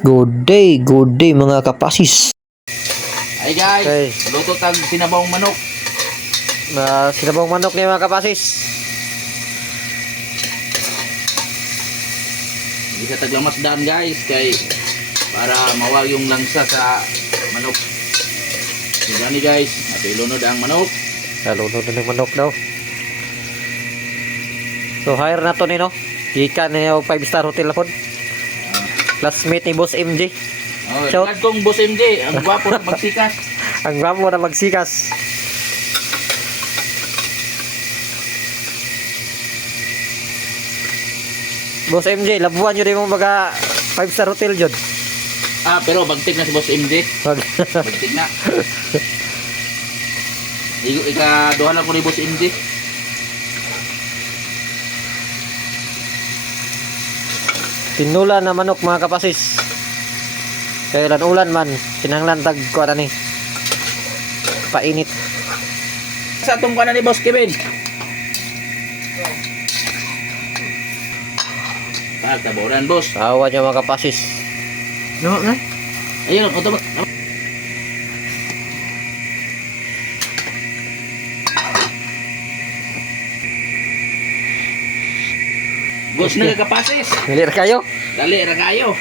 Good day mga kapasis. Ay guys, Okay. luto tag sinabawang manok. Sinabawang manok niya mga kapasis. Hindi sa taglamas daan guys, kay para mawag yung langsa sa manok. So gani guys, napilunod ang manok. Nalunod na ng manok daw. So hire na to ni no. Gikan na yung 5-star hotel na po. Classmate ni Boss MJ. Oh, Shout. shout kong Boss MJ, ang gwapo na magsikas. Ang gwapo na magsikas. Boss MJ, labuan nyo rin mong mga 5-star hotel dyan. Ah, pero bagtik na si Boss MJ. Wag. Bagtik na. Ikaduhan lang ko ni Boss MJ. Tinula na manok mga kapasis. Kaya ulan man, kinahanglan tag ko ni. Painit. Sa atong kanan ni Boss Kevin. Taboran boss. Awa niya mga kapasis. No, na. Ayun, auto ba? Boss na kapasis. Dili ra kayo. Dali ra kayo.